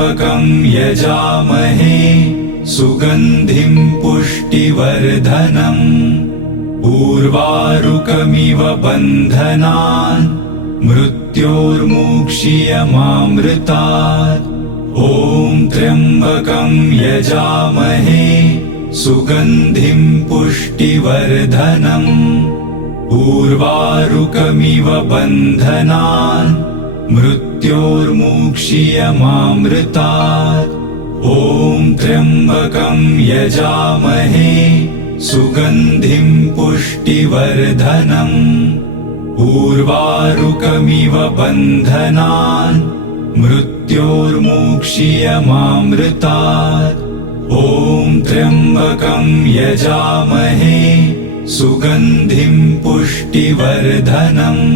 त्र्यम्बकं यजामहे सुगन्धिं पुष्टिवर्धनम् उर्वारुकमिव बन्धनान् मृत्योर्मुक्षीयमामृतात्। ॐ त्र्यम्बकं यजामहे सुगन्धिं पुष्टिवर्धनम् उर्वारुकमिव बन्धनान् मृत्योर्मुक्षीयमामृतात्। ॐ त्र्यम्बकं यजामहे सुगन्धिं पुष्टिवर्धनम् उर्वारुकमिव बन्धनान् मृत्योर्मुक्षीयमामृतात्। ॐ त्र्यम्बकं यजामहे सुगन्धिं पुष्टिवर्धनम्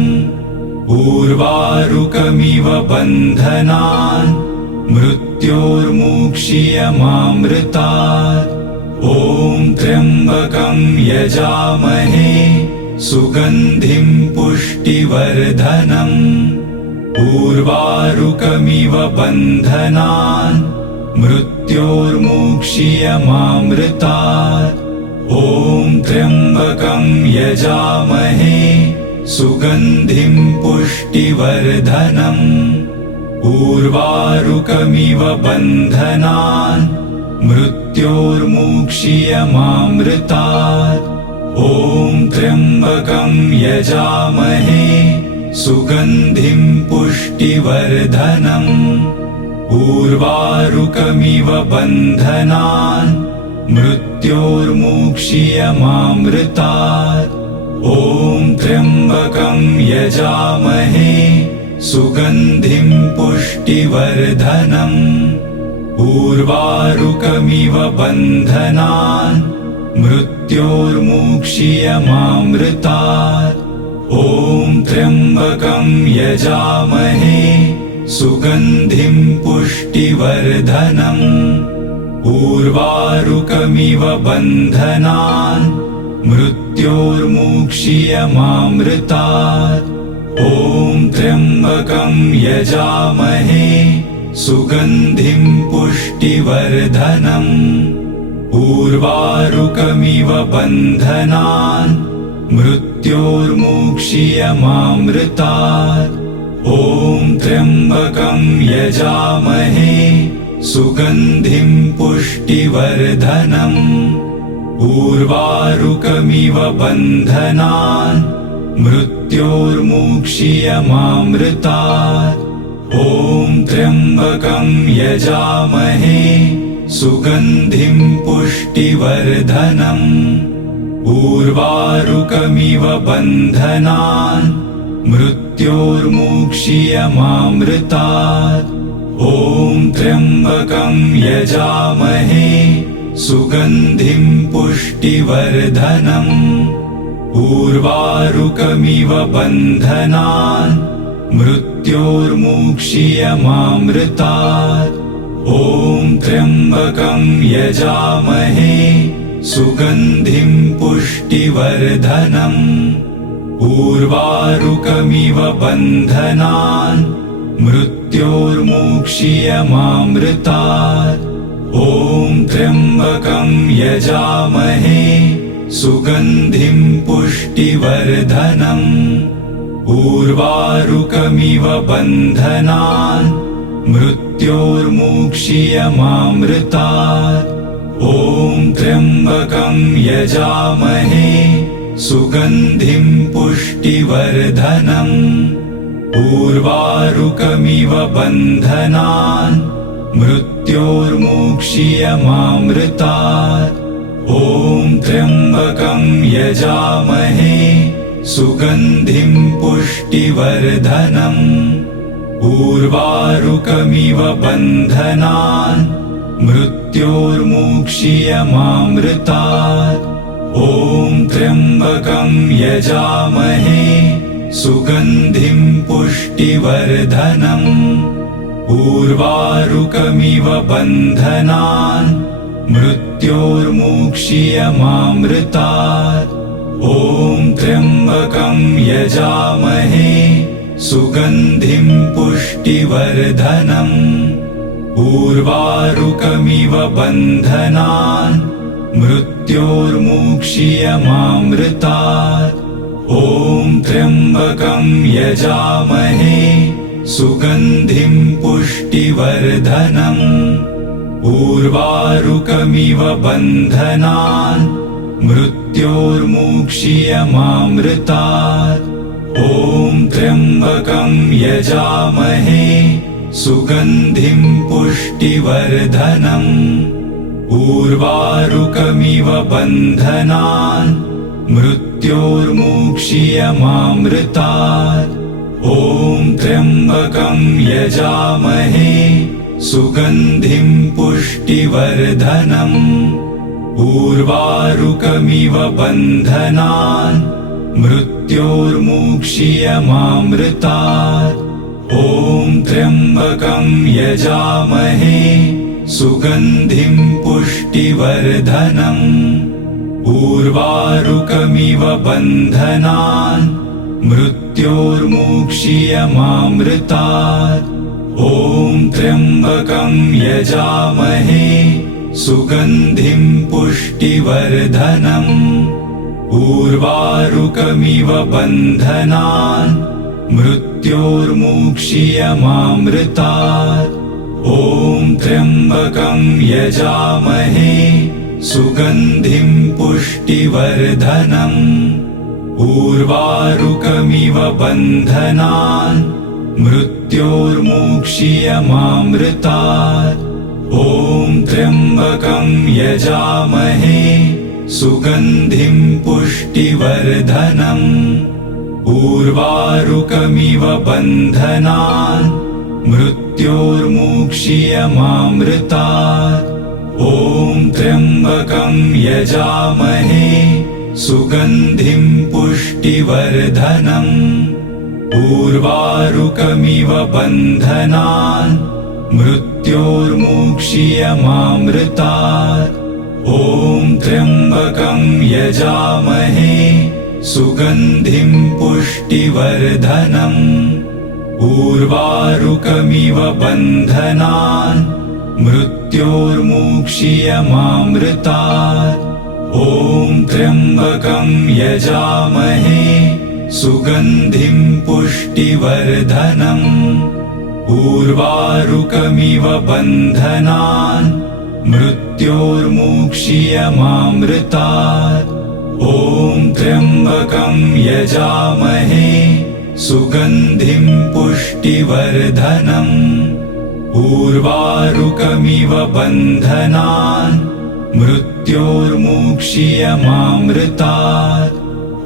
उर्वारुकमिव बन्धनान् मृत्योर्मुक्षीयमामृतात्। ॐ त्र्यम्बकं यजामहे सुगन्धिं पुष्टिवर्धनम् उर्वारुकमिव बन्धनान् मृत्योर्मुक्षीयमामृतात्। ॐ त्र्यम्बकं यजामहे सुगन्धिं पुष्टिवर्धनम् उर्वारुकमिव बन्धनान् मृत्योर्मुक्षीयमामृतात्। ॐ त्र्यम्बकं यजामहे सुगन्धिं पुष्टिवर्धनम् उर्वारुकमिव बन्धनान् मृत्योर्मुक्षीयमामृतात्। ॐ त्र्यम्बकं यजामहे सुगन्धिं पुष्टिवर्धनम् उर्वारुकमिव बन्धनान् मृत्योर्मुक्षीयमामृतात्। ॐ त्र्यम्बकं यजामहे सुगन्धिं पुष्टिवर्धनम् उर्वारुकमिव बन्धनान् मृत्योर्मुक्षीयमामृतात्। ॐ त्र्यम्बकं यजामहे सुगन्धिं पुष्टिवर्धनम् उर्वारुकमिव बन्धनान् मृत्योर्मुक्षीयमामृतात्। ॐ त्र्यम्बकं यजामहे सुगन्धिं पुष्टिवर्धनम् उर्वारुकमिव बन्धनान् मृत्योर्मुक्षीयमामृतात्। ॐ त्र्यम्बकं यजामहे सुगन्धिं पुष्टिवर्धनम् उर्वारुकमिव बन्धनान् मृत्योर्मुक्षीयमामृतात्। ॐ त्र्यम्बकं यजामहे सुगन्धिं पुष्टिवर्धनम् उर्वारुकमिव बन्धनान् मृत्योर्मुक्षीयमामृतात्। ॐ त्र्यम्बकं यजामहे सुगन्धिं पुष्टिवर्धनम् उर्वारुकमिव बन्धनान् मृत्योर्मुक्षीयमामृतात्। ॐ त्र्यम्बकं यजामहे सुगन्धिं पुष्टिवर्धनम् उर्वारुकमिव बन्धनान् मृत्योर्मुक्षीयमामृतात्। ॐ त्र्यम्बकं यजामहे सुगन्धिं पुष्टिवर्धनम् उर्वारुकमिव बन्धनान् मृत्योर्मुक्षीयमामृतात्। ॐ त्र्यम्बकं यजामहे सुगन्धिं पुष्टिवर्धनम् उर्वारुकमिव बन्धनान् मृत्योर्मुक्षीयमामृतात्। ॐ त्र्यम्बकं यजामहे सुगन्धिं पुष्टिवर्धनम् उर्वारुकमिव बन्धनान् मृत्योर्मुक्षीयमामृतात्। ॐ त्र्यम्बकं यजामहे सुगन्धिं पुष्टिवर्धनम् उर्वारुकमिव बन्धनान् मृत्योर्मुक्षीयमामृतात्। ॐ त्र्यम्बकं यजामहे सुगन्धिं पुष्टिवर्धनम्। उर्वारुकमिव बन्धनान् मृत्योर्मुक्षीयमामृतात्। ॐ त्र्यम्बकं यजामहे सुगन्धिं पुष्टिवर्धनम्। उर्वारुकमिव बन्धनान् मृत्योर्मुक्षीयमामृतात्। ॐ त्र्यम्बकं यजामहे सुगन्धिं पुष्टिवर्धनम्। उर्वारुकमिव बन्धनान् मृत्योर्मुक्षीयमामृतात्। ॐ त्र्यम्बकं यजामहे सुगन्धिं पुष्टिवर्धनम्। उर्वारुकमिव बन्धनान् मृत्योर्मुक्षीयमामृतात्। ॐ त्र्यम्बकं यजामहे सुगन्धिं पुष्टिवर्धनम्। उर्वारुकमिव बन्धनान् मृत्योर्मुक्षीयमामृतात्। ॐ त्र्यम्बकं यजामहे सुगन्धिं पुष्टिवर्धनम्। उर्वारुकमिव बन्धनान् मृत्योर्मुक्षीयमामृतात्। ॐ त्र्यम्बकं यजामहे सुगन्धिं पुष्टिवर्धनम्। उर्वारुकमिव बन्धनान् मृत्योर्मुक्षीयमामृतात्। ॐ त्र्यम्बकं यजामहे सुगन्धिं पुष्टिवर्धनम्। उर्वारुकमिव बन्धनान् मृत्योर्मुक्षीयमामृतात्। ॐ त्र्यम्बकं यजामहे सुगन्धिं पुष्टिवर्धनम्। उर्वारुकमिव बन्धनान् मृत्योर्मुक्षीयमामृतात्। ॐ त्र्यम्बकं यजामहे सुगन्धिं पुष्टिवर्धनम्। उर्वारुकमिव बन्धनान् मृत्योर्मुक्षीयमामृतात्। ॐ त्र्यम्बकं यजामहे सुगन्धिं पुष्टिवर्धनम्। उर्वारुकमिव बन्धनान् मृत्योर्मुक्षीयमामृतात्।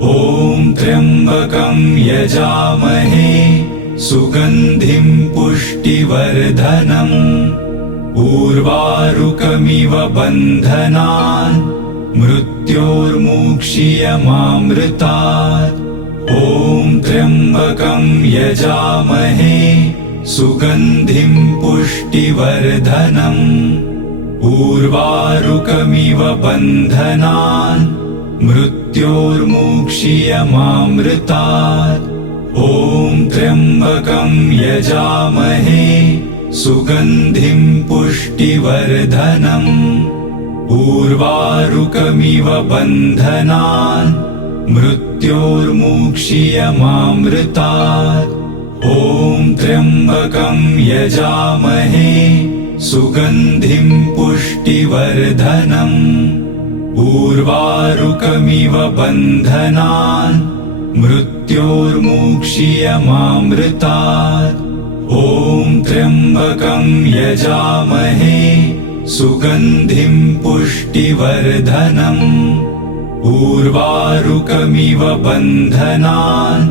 ॐ त्र्यम्बकं यजामहे सुगन्धिं पुष्टिवर्धनम्। उर्वारुकमिव बन्धनान् मृत्योर्मुक्षीयमामृतात्। ॐ त्र्यम्बकं यजामहे सुगन्धिं पुष्टिवर्धनम्। उर्वारुकमिव बन्धनान् मृत्योर्मुक्षीयमामृतात्। ॐ त्र्यम्बकं यजामहे सुगन्धिं पुष्टिवर्धनम्। उर्वारुकमिव बन्धनान् मृत्योर्मुक्षीयमामृतात्। ॐ त्र्यम्बकं यजामहे सुगन्धिं पुष्टिवर्धनम्। उर्वारुकमिव बन्धनान् मृत्योर्मुक्षीयमामृतात्। ॐ त्र्यम्बकं यजामहे सुगन्धिं पुष्टिवर्धनम्। उर्वारुकमिव बन्धनान्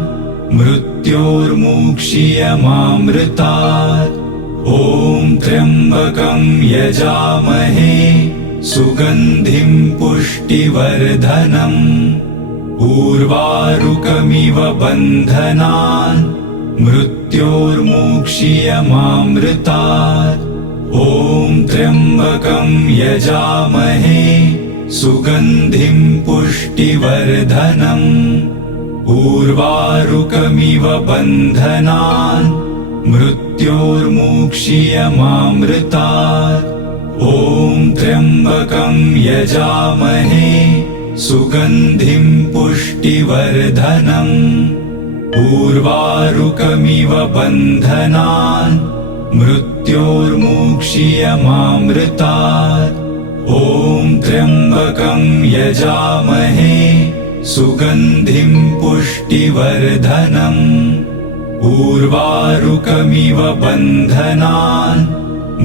मृत्योर्मुक्षीयमामृतात्। ॐ त्र्यम्बकं यजामहे सुगन्धिं पुष्टिवर्धनम्। उर्वारुकमिव बन्धनान् मृत्योर्मुक्षीयमामृतात्। ॐ त्र्यम्बकं यजामहे सुगन्धिं पुष्टिवर्धनम्। उर्वारुकमिव बन्धनान् मृत्योर्मुक्षीयमामृतात्। ॐ त्र्यम्बकं यजामहे सुगन्धिं पुष्टिवर्धनम्। उर्वारुकमिव बन्धनान् मृत्योर्मुक्षीयमामृतात्। ॐ त्र्यम्बकं यजामहे सुगन्धिं पुष्टिवर्धनम्। उर्वारुकमिव बन्धनान्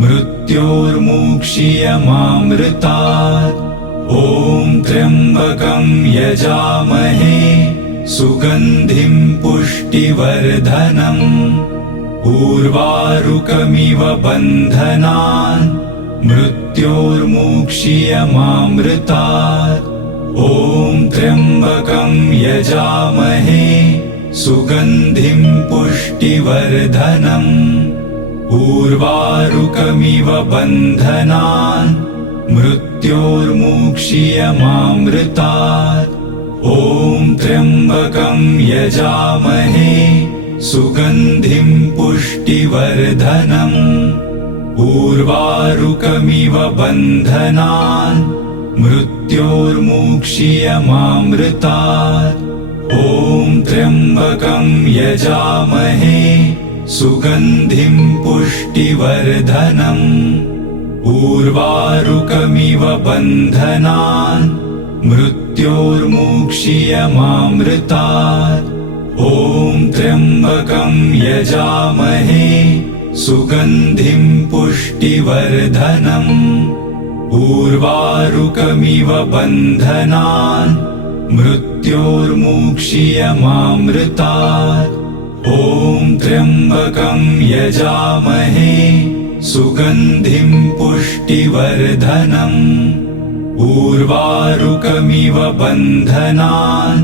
मृत्योर्मुक्षीयमामृतात्। ॐ त्र्यम्बकं यजामहे सुगन्धिं पुष्टिवर्धनम्। उर्वारुकमिव बन्धनान् मृत्योर्मुक्षीयमामृतात्। ॐ त्र्यम्बकं यजामहे सुगन्धिं पुष्टिवर्धनम्। उर्वारुकमिव बन्धनान् मृत्योर्मुक्षीयमामृतात्। ॐ त्र्यम्बकं यजामहे सुगन्धिं पुष्टिवर्धनम्। उर्वारुकमिव बन्धनान् मृत्योर्मुक्षीयमामृतात्। ॐ त्र्यम्बकं यजामहे सुगन्धिं पुष्टिवर्धनम्। उर्वारुकमिव बन्धनान् मृत्योर्मुक्षीयमामृतात्। ॐ त्र्यम्बकं यजामहे सुगन्धिं पुष्टिवर्धनम्। उर्वारुकमिव बन्धनान् मृत्योर्मुक्षीयमामृतात्। ॐ त्र्यम्बकं यजामहे सुगन्धिं पुष्टिवर्धनम्। उर्वारुकमिव बन्धनान्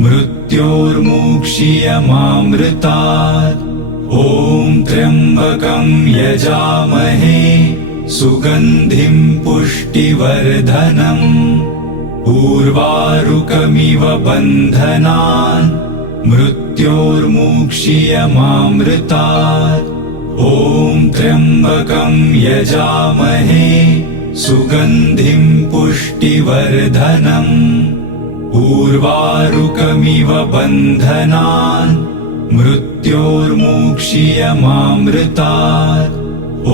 मृत्योर्मुक्षीयमामृतात्। ॐ त्र्यम्बकं यजामहे सुगन्धिं पुष्टिवर्धनम्। उर्वारुकमिव बन्धनान् मृत्योर्मुक्षीयमामृतात्। ॐ त्र्यम्बकं यजामहे सुगन्धिं पुष्टिवर्धनम्। उर्वारुकमिव बन्धनान् मृत्योर्मुक्षीयमामृतात्। ॐ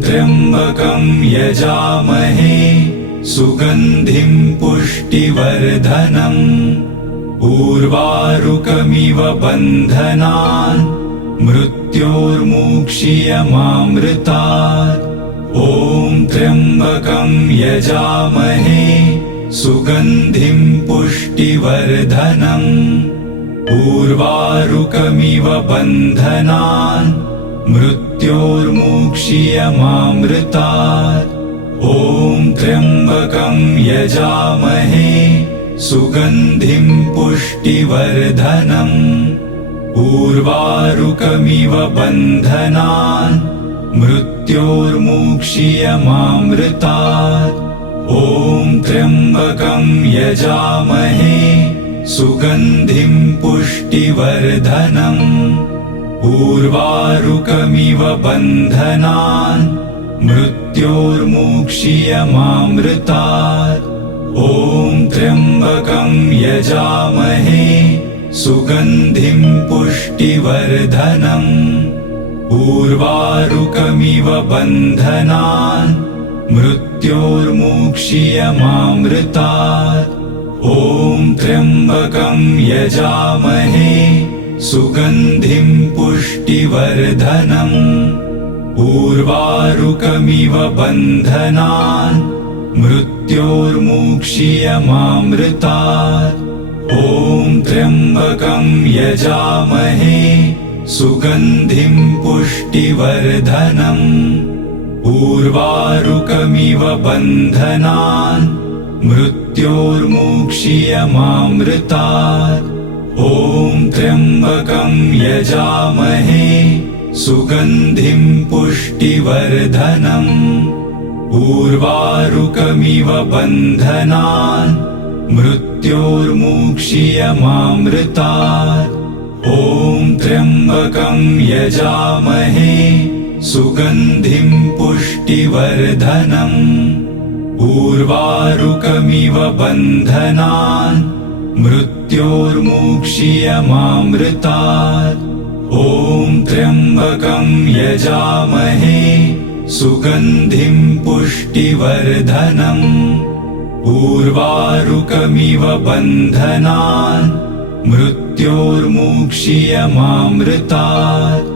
त्र्यम्बकं यजामहे सुगन्धिं पुष्टिवर्धनम्। उर्वारुकमिव बन्धनान् मृत्योर्मुक्षीयमामृतात्। ॐ त्र्यम्बकं यजामहे सुगन्धिं पुष्टिवर्धनम्। उर्वारुकमिव बन्धनान् मृत्योर्मुक्षीयमामृतात्। ॐ त्र्यम्बकं यजामहे सुगन्धिं पुष्टिवर्धनम्। उर्वारुकमिव बन्धनान् मृत्योर्मुक्षीयमामृतात्। ॐ त्र्यम्बकं यजामहे सुगन्धिं पुष्टिवर्धनम्। उर्वारुकमिव बन्धनान् मृत्योर्मुक्षीयमामृतात्। ॐ त्र्यम्बकं यजामहे सुगन्धिं पुष्टिवर्धनम्। उर्वारुकमिव बन्धनान् मृत्योर्मुक्षीयमामृतात्। ॐ त्र्यम्बकं यजामहे सुगन्धिं पुष्टिवर्धनम्। उर्वारुकमिव बन्धनान् मृत्योर्मुक्षीयमामृतात्। ॐ त्र्यम्बकं यजामहे सुगन्धिं पुष्टिवर्धनम्। उर्वारुकमिव बन्धनान् मृत्योर्मुक्षीयमामृतात्। ॐ त्र्यम्बकं यजामहे सुगन्धिं पुष्टिवर्धनम्। उर्वारुकमिव बन्धनान् मृत्योर्मुक्षीयमामृतात्। ॐ त्र्यम्बकं यजामहे सुगन्धिं पुष्टिवर्धनम् उर्वारुकमिव बन्धनान् मृत्योर्मुक्षीयमामृतात् ॐ त्र्यम्बकं यजामहे सुगन्धिं पुष्टिवर्धनम् उर्वारुकमिव बन्धनान् मृत्योर्मुक्षीयमामृतात्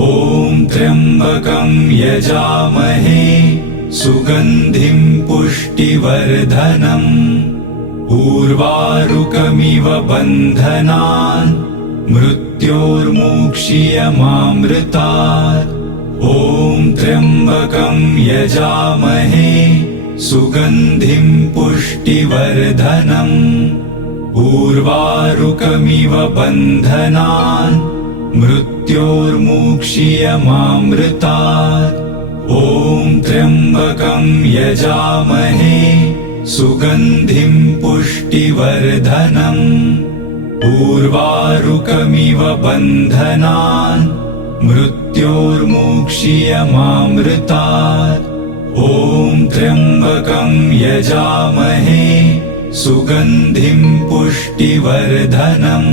ॐ त्र्यम्बकं यजामहे सुगन्धिं पुष्टिवर्धनम् उर्वारुकमिव बन्धनान् मृत्योर्मुक्षीयमामृतात् ॐ त्र्यम्बकं यजामहे सुगन्धिं पुष्टिवर्धनम् उर्वारुकमिव बन्धनान् मृत्योर्मुक्षीयमामृतात् ॐ त्र्यम्बकं यजामहे सुगन्धिं पुष्टिवर्धनम् उर्वारुकमिव बन्धनान् मृत्योर्मुक्षीयमामृतात् ॐ त्र्यम्बकं यजामहे सुगन्धिं पुष्टिवर्धनम्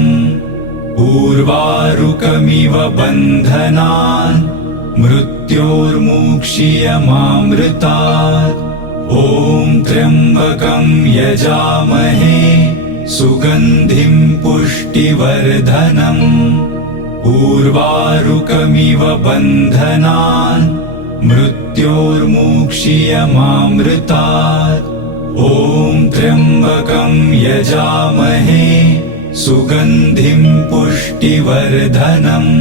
उर्वारुकमिव बन्धनान् मृत्योर्मुक्षीयमामृतात् ॐ त्र्यम्बकं यजामहे सुगन्धिं पुष्टिवर्धनम् उर्वारुकमिव बन्धनान् मृत्योर्मुक्षीयमामृतात् ॐ त्र्यम्बकं यजामहे सुगन्धिं पुष्टिवर्धनम्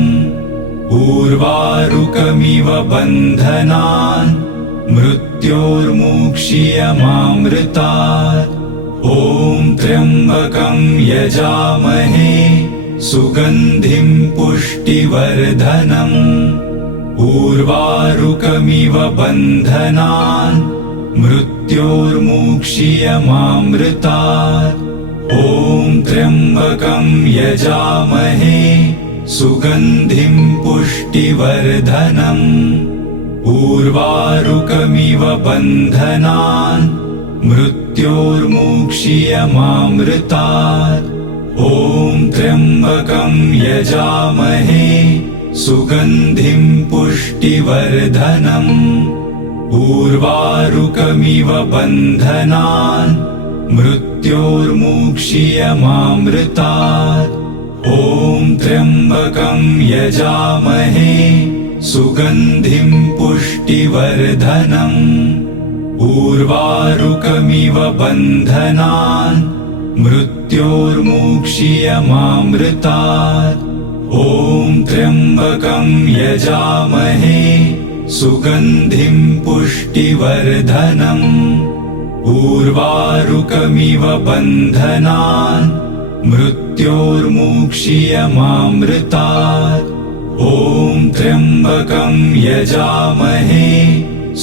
उर्वारुकमिव बन्धनान् मृत्योर्मुक्षीयमामृतात् ॐ त्र्यम्बकं यजामहे सुगन्धिं पुष्टिवर्धनम् उर्वारुकमिव बन्धनान् मृत्योर्मुक्षीयमामृतात् ॐ त्र्यम्बकं यजामहे सुगन्धिं पुष्टिवर्धनम् उर्वारुकमिव बन्धनान् मृत्योर्मुक्षीयमामृतात् ॐ त्र्यम्बकं यजामहे सुगन्धिं पुष्टिवर्धनम् उर्वारुकमिव बन्धनान् मृत्योर्मुक्षीयमामृतात् ॐ त्र्यम्बकं यजामहे सुगन्धिं पुष्टिवर्धनम् उर्वारुकमिव बन्धनान् मृत्योर्मुक्षीयमामृतात् ॐ त्र्यम्बकं यजामहे सुगन्धिं पुष्टिवर्धनम् उर्वारुकमिव बन्धनान् मृत्योर्मुक्षीयमामृतात् ॐ त्र्यम्बकं यजामहे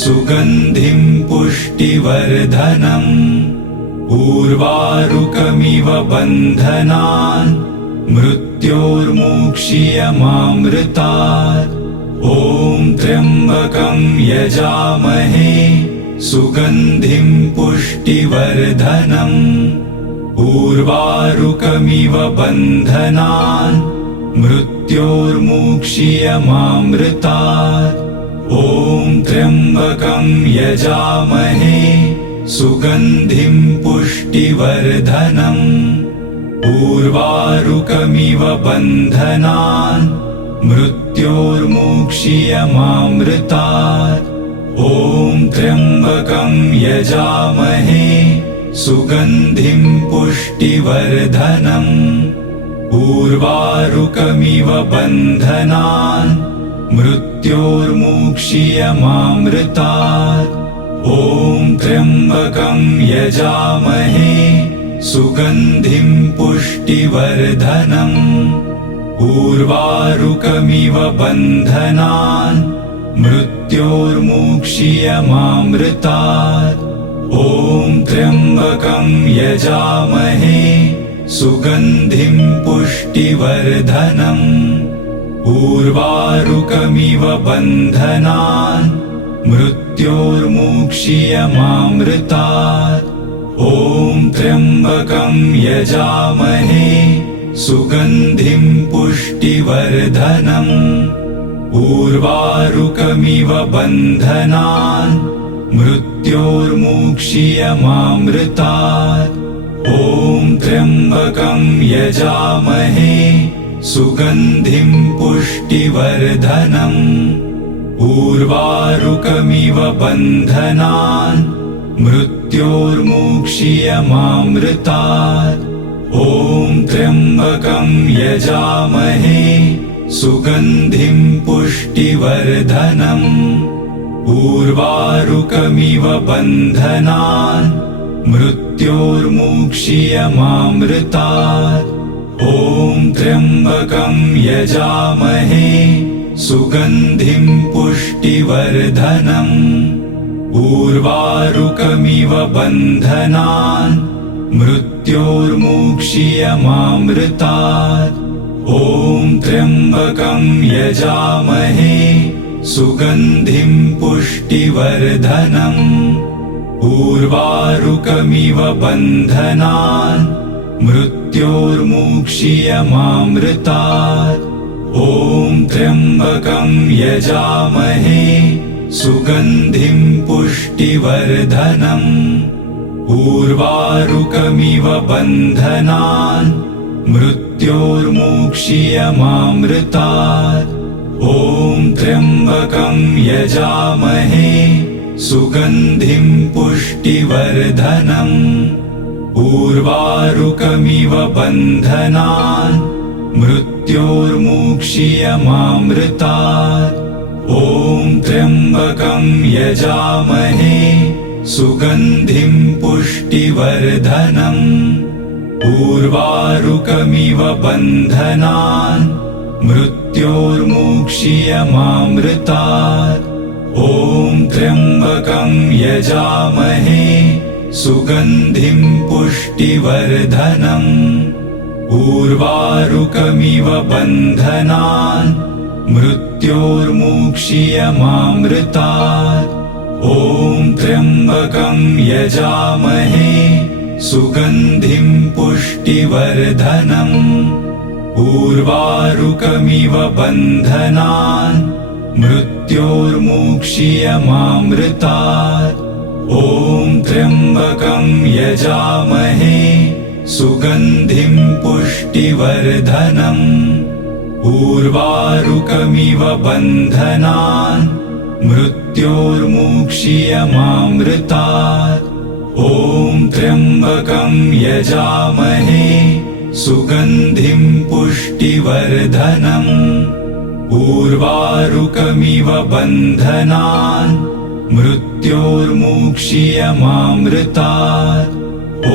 सुगन्धिं पुष्टिवर्धनम् उर्वारुकमिव बन्धनान् मृत्योर्मुक्षीयमामृतात् ॐ त्र्यम्बकं यजामहे सुगन्धिं पुष्टिवर्धनम् उर्वारुकमिव बन्धनान् मृत्योर्मुक्षीयमामृतात् ॐ त्र्यम्बकं यजामहे सुगन्धिं पुष्टिवर्धनम् उर्वारुकमिव बन्धनान् मृत्योर्मुक्षीयमामृतात् ॐ त्र्यम्बकं यजामहे सुगन्धिं पुष्टिवर्धनम् उर्वारुकमिव बन्धनान् मृत्योर्मुक्षीयमामृतात् ॐ त्र्यम्बकं यजामहे सुगन्धिं पुष्टिवर्धनम् उर्वारुकमिव बन्धनान् मृत्योर्मुक्षीयमामृतात् ॐ त्र्यम्बकं यजामहे सुगन्धिं पुष्टिवर्धनम् उर्वारुकमिव बन्धनान् मृत्योर्मुक्षीयमामृतात् ॐ त्र्यम्बकं यजामहे सुगन्धिं पुष्टिवर्धनम् उर्वारुकमिव बन्धनान् मृत्योर्मुक्षीयमामृतात् ॐ त्र्यम्बकं यजामहे सुगन्धिं पुष्टिवर्धनम् उर्वारुकमिव बन्धनान् मृत्योर्मुक्षीयमामृतात् ॐ त्र्यम्बकं यजामहे सुगन्धिं पुष्टिवर्धनम् उर्वारुकमिव बन्धनान् मृत्योर्मुक्षीयमामृतात् ॐ त्र्यम्बकं यजामहे सुगन्धिं पुष्टिवर्धनम् उर्वारुकमिव बन्धनान् मृत्योर्मुक्षीयमामृतात् ॐ त्र्यम्बकं यजामहे सुगन्धिं पुष्टिवर्धनम् उर्वारुकमिव बन्धनान् मृत्योर्मुक्षीयमामृतात् ॐ त्र्यम्बकं यजामहे सुगन्धिं पुष्टिवर्धनम् उर्वारुकमिव बन्धनान् मृत्योर्मुक्षीयमामृतात् ॐ त्र्यम्बकं यजामहे सुगन्धिं पुष्टिवर्धनम् उर्वारुकमिव बन्धनान् मृत्योर्मुक्षीयमामृतात् ॐ त्र्यम्बकं यजामहे सुगन्धिं पुष्टिवर्धनम् उर्वारुकमिव बन्धनान् मृत्योर्मुक्षीयमामृतात् ॐ त्र्यम्बकं यजामहे सुगन्धिं पुष्टिवर्धनम् उर्वारुकमिव बन्धनान् मृत्योर्मुक्षीयमामृतात् ॐ त्र्यम्बकं यजामहे सुगन्धिं पुष्टिवर्धनम् उर्वारुकमिव बन्धनान् मृत्योर्मुक्षीयमामृतात् ॐ त्र्यम्बकं यजामहे सुगन्धिं पुष्टिवर्धनम् उर्वारुकमिव बन्धनान् मृत्योर्मुक्षीयमामृतात् ॐ त्र्यम्बकं यजामहे सुगन्धिं पुष्टिवर्धनम् उर्वारुकमिव बन्धनान् मृत्योर्मुक्षीयमामृतात् ॐ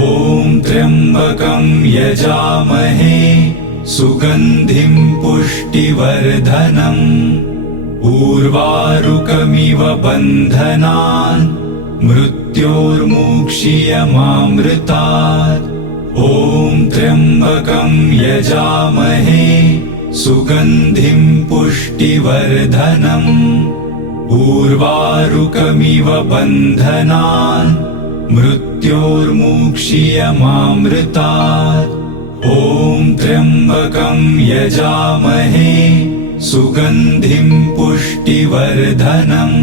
त्र्यम्बकं यजामहे सुगन्धिं पुष्टिवर्धनम् उर्वारुकमिव बन्धनान् मृत्योर्मुक्षीयमामृतात् ॐ त्र्यम्बकं यजामहे सुगन्धिं पुष्टिवर्धनम् उर्वारुकमिव बन्धनान् मृत्योर्मुक्षीयमामृतात् ॐ त्र्यम्बकं यजामहे सुगन्धिं पुष्टिवर्धनम्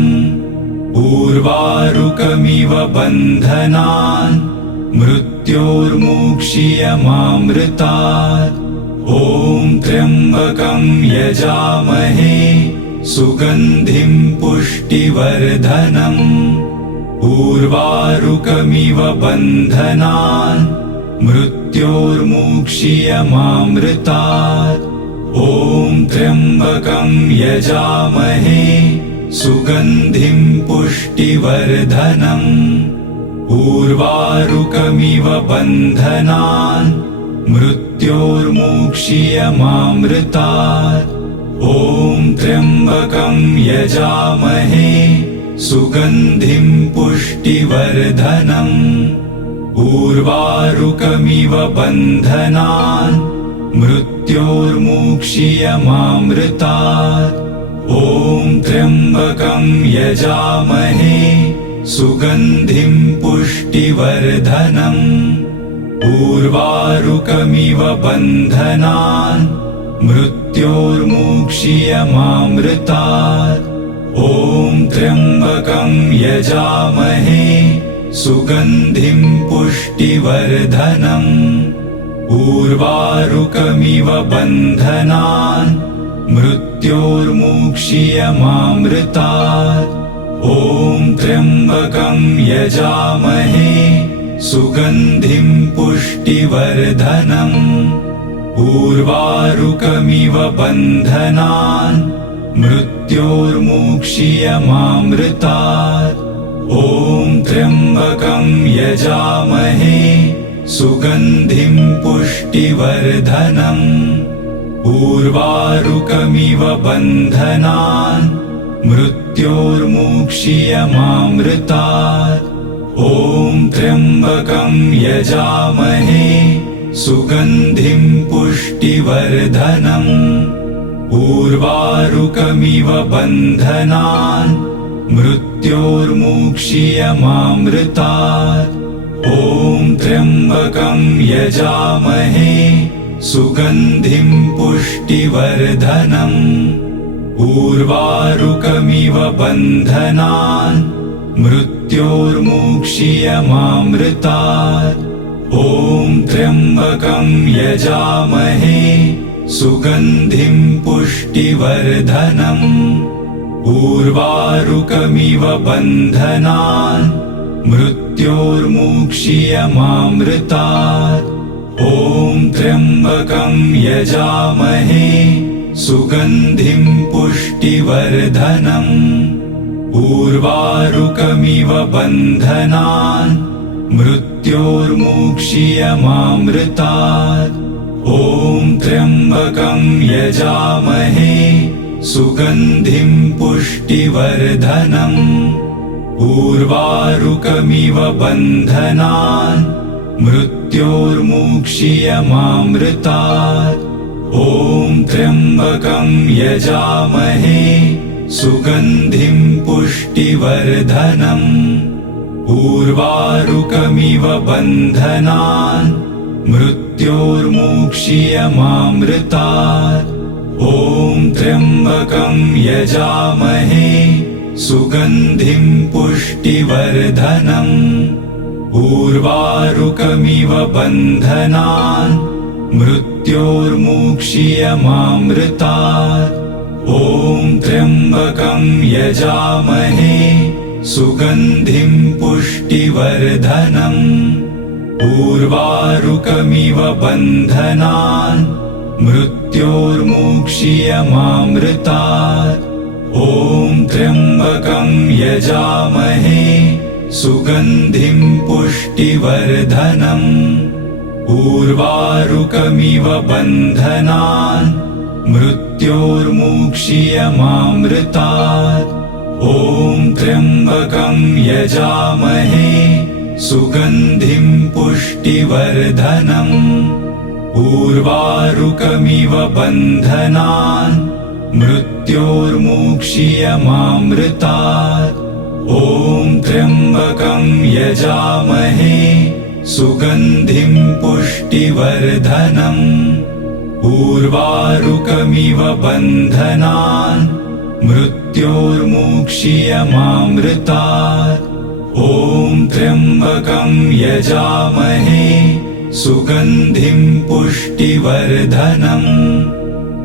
उर्वारुकमिव बन्धनान् मृत्योर्मुक्षीयमामृतात् ॐ त्र्यम्बकं यजामहे सुगन्धिं पुष्टिवर्धनम् उर्वारुकमिव बन्धनान् मृत्योर्मुक्षीयमामृतात् ॐ त्र्यम्बकं यजामहे सुगन्धिं पुष्टिवर्धनम् उर्वारुकमिव बन्धनान् मृत्योर्मुक्षीयमामृतात् ॐ त्र्यम्बकं यजामहे सुगन्धिं पुष्टिवर्धनम् उर्वारुकमिव बन्धनान् मृत्योर्मुक्षीयमामृतात्। ॐ त्र्यम्बकं यजामहे सुगन्धिं पुष्टिवर्धनम्। उर्वारुकमिव बन्धनान् मृत्योर्मुक्षीयमामृतात्। ॐ त्र्यम्बकं यजामहे सुगन्धिं पुष्टिवर्धनम्। उर्वारुकमिव बन्धनान् मृत्योर्मुक्षीयमामृतात्। ॐ त्र्यम्बकं यजामहे सुगन्धिं पुष्टिवर्धनम्। उर्वारुकमिव बन्धनान् मृत्योर्मुक्षीयमामृतात्। ॐ त्र्यम्बकं यजामहे सुगन्धिं पुष्टिवर्धनम्। उर्वारुकमिव बन्धनान् मृत्योर्मुक्षीयमामृतात्। ॐ त्र्यम्बकं यजामहे सुगन्धिं पुष्टिवर्धनम्। उर्वारुकमिव बन्धनान् मृत्योर्मुक्षीयमामृतात्। ॐ त्र्यम्बकं यजामहे सुगन्धिं पुष्टिवर्धनम्। उर्वारुकमिव बन्धनान् मृत्योर्मुक्षीयमामृतात्। ॐ त्र्यम्बकं यजामहे सुगन्धिं पुष्टिवर्धनम्। उर्वारुकमिव बन्धनान् मृत्योर्मुक्षीयमामृतात्। ॐ त्र्यम्बकं यजामहे सुगन्धिं पुष्टिवर्धनम्। उर्वारुकमिव बन्धनान् मृत्योर्मुक्षीयमामृतात्। ॐ त्र्यम्बकं यजामहे सुगन्धिं पुष्टिवर्धनम्। उर्वारुकमिव बन्धनान् मृत्योर्मुक्षीयमामृतात्। ॐ त्र्यम्बकं यजामहे सुगन्धिं पुष्टिवर्धनम्। उर्वारुकमिव बन्धनान् मृत्योर्मुक्षीयमामृतात्। ॐ त्र्यम्बकं यजामहे सुगन्धिं पुष्टिवर्धनम्। उर्वारुकमिव बन्धनान् मृत्योर्मुक्षीयमामृतात्। ॐ त्र्यम्बकं यजामहे सुगन्धिं पुष्टिवर्धनम्। उर्वारुकमिव बन्धनान् मृत्योर्मुक्षीयमामृतात्। ॐ त्र्यम्बकं यजामहे सुगन्धिं पुष्टिवर्धनम्। उर्वारुकमिव बन्धनान् मृत्योर्मुक्षीयमामृतात्। ॐ त्र्यम्बकं यजामहे सुगन्धिं पुष्टिवर्धनम्। उर्वारुकमिव बन्धनान् मृत्योर्मुक्षीयमामृतात्। ॐ त्र्यम्बकं यजामहे सुगन्धिं पुष्टिवर्धनम्। उर्वारुकमिव बन्धनान् मृत्योर्मुक्षीयमामृतात्। ॐ त्र्यम्बकं यजामहे सुगन्धिं पुष्टिवर्धनम्।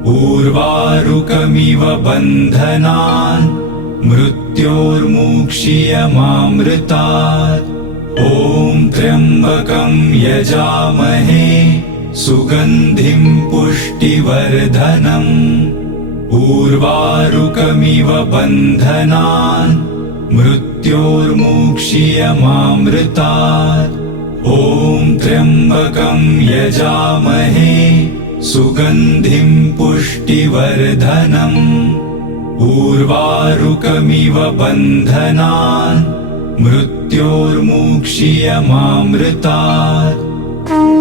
उर्वारुकमिव बन्धनान् मृत्योर्मुक्षीयमामृतात्। ॐ त्र्यम्बकं यजामहे सुगन्धिं पुष्टिवर्धनम्। उर्वारुकमिव बन्धनान् मृत्योर्मुक्षीयमामृतात्। ॐ त्र्यम्बकं यजामहे सुगन्धिं पुष्टिवर्धनम्। उर्वारुकमिव बन्धनान् मृत्योर्मुक्षीयमामृतात्।